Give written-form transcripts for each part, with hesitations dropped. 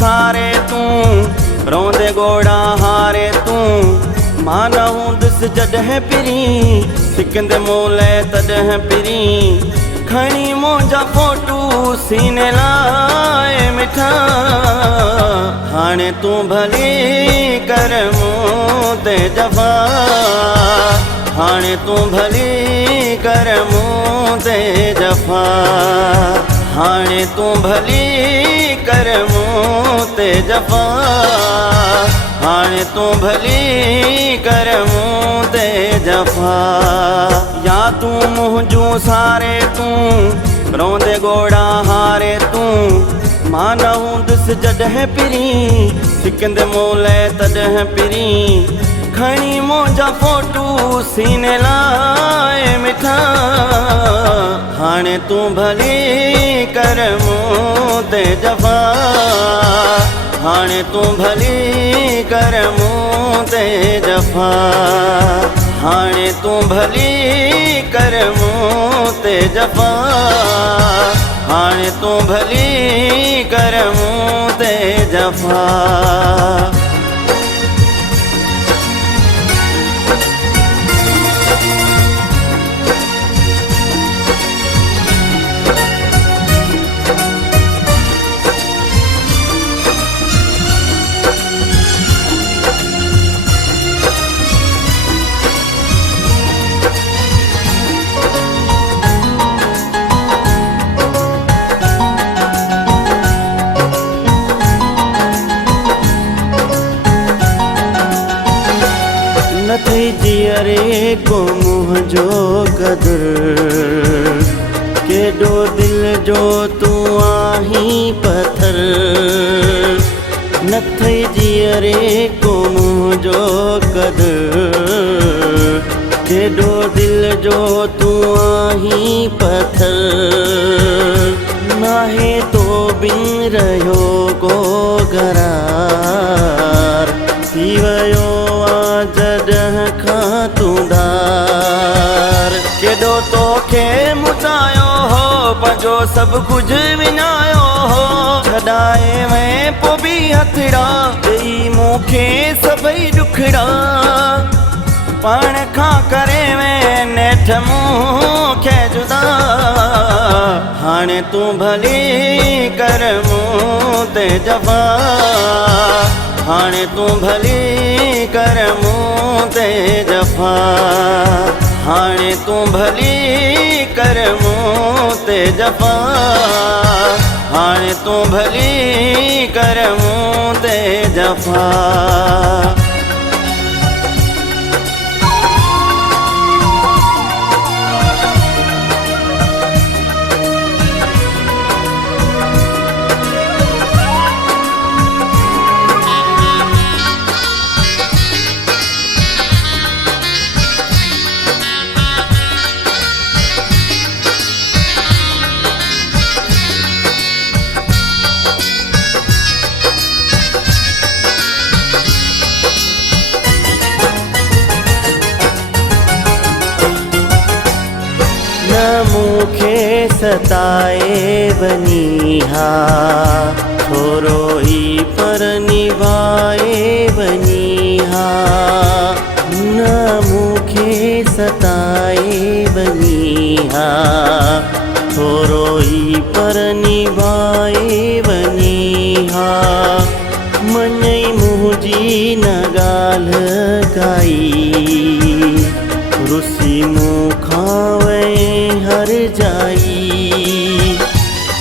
सारे तू रोंदे गोड़ा हारे तू मान हूंदुस जॾहिं पिरी सिकंदे मोले तॾहिं पिरी खणी मुंहिंजा फोटू सीने लाए मिठा हाणे तू भली कर मूं ते जफ़ा हाणे तू भली कर मूं ते जफ़ा हाणे तू भली कर मूं ते जफ़ा हाणे तू भली कर मूं ते जफ़ा या तू मुंहिंजूं सारे तू रोंदे गोड़ा हारे तू मान हूंदुसि जॾहिं पिरी सिकंदे मोले तॾहिं पिरी खणी मुंहिंजा फोटू सीने लाए मिठा हाणे तू भली कर मूं ते जफ़ा हाणे तू भली कर मूं ते जफ़ा हाणे तू भली कर मूं ते जफ़ा हाणे तू भली कर मूं ते जफ़ा नथी जियरे को मुंहिंजो क़दुरु केॾो दिल जो तू आहीं पत्थर नथी जियरे को मुंहिंजो क़दुरु केॾो दिल जो तू आहीं पत्थर नाहे तो बिन रहियो को करार थी वियो जॾहिं खां तूं धार केॾो तोखे मुटायो हो पंहिंजो सभु कुझु विञायो हो छॾाए वए पोइ बि हथड़ा ॾेई मूंखे सभई ॾुखड़ा पाण खां करे वए नेठ मूंखे जुदा हाणे तू भली कर मूं ते जफ़ा हाणे तू भली कर मूं ते जफ़ा हाणे तू भली कर मूं ते जफ़ा हाणे तू भली कर मूं ते जफ़ा मूंखे सताए वनी हा थोरो ही पर निभाए वनी हा न मूंखे सताए वनी हा थोरो ही पर निभाए वनी हा मञई मुंहिंजी न ॻाल्हि काई रुसी मूंखां वए हर जाई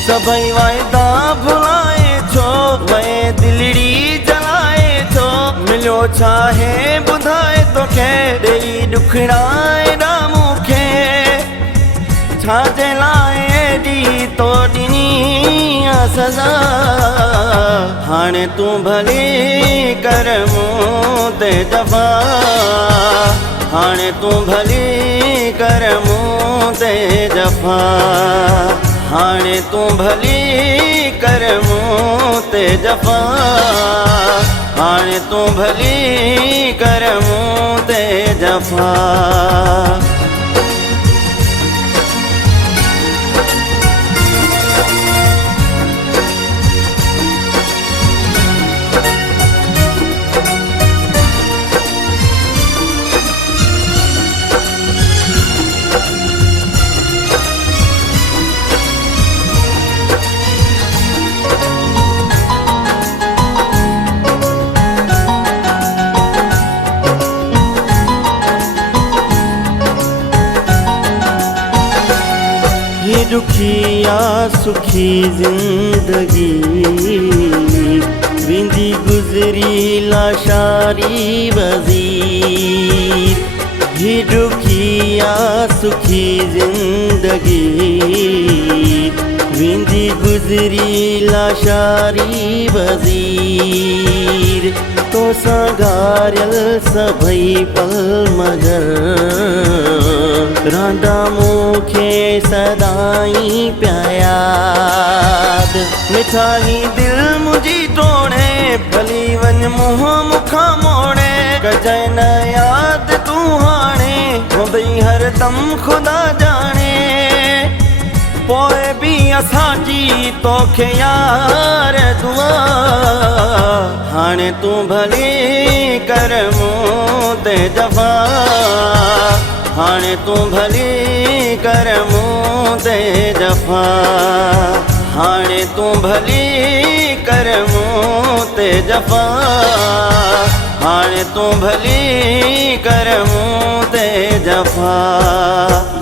सभई वाइदा भुलाए छो वए दिलड़ी जलाए छो मिलियो छाहे ॿुधाए तोखे ॾेई ॾुखड़ा एॾा मूंखे छाजे लाइ एॾी तो ॾिनी सज़ा हाणे तू भली कर मूं ते जफ़ा हाणे तू भली कर मूं ते जफ़ा हाणे तू भली कर मूं ते जफ़ा हाणे तू भली कर मूं ते जफ़ा दुखिया सुखी जिंदगी विंदी गुजरी लाशारी वजीर। ही दुखिया सुखी जिंदगी विंदी गुजरी लाशारी वजीर। तो सगारियल सभई पल मगर रांदा मूंखे सदाई प्यायाद। मिठाई दिल मुझी तोड़े भली वन मुँह मुखा मोड़े कजै न याद तू हाणे हूंदई हरदम खुदा जाने। पोइ भी असांजी तोखे यार दुआ हाणे तू भली कर मूं ते जफ़ा। हाणे तू भली कर मूं ते जफ़ा। हाणे तू भली कर मूं ते जफ़ा। हाणे तू भली कर मूं ते जफ़ा।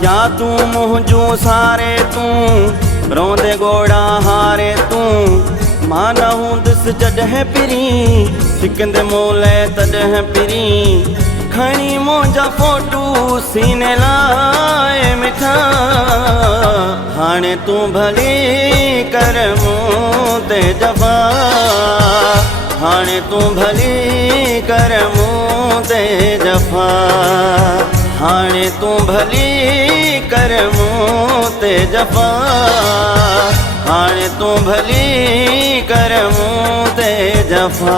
या तू मुंहिंजूं सारे तूं रोंदे गोड़ा हारे तूं। मां न हूंदुसि जॾहिं पिरी सिकंदे मोले तॾहिं पिरी। खणी मुंहिंजा फोटू सीने लाइ मिठा। हाणे तू भली कर मूं ते जफ़ा। हाणे तू भली कर मूं ते जफ़ा। हाणे तू भली कर मूं ते जफ़ा। हाणे तू भली कर मूं ते जफ़ा।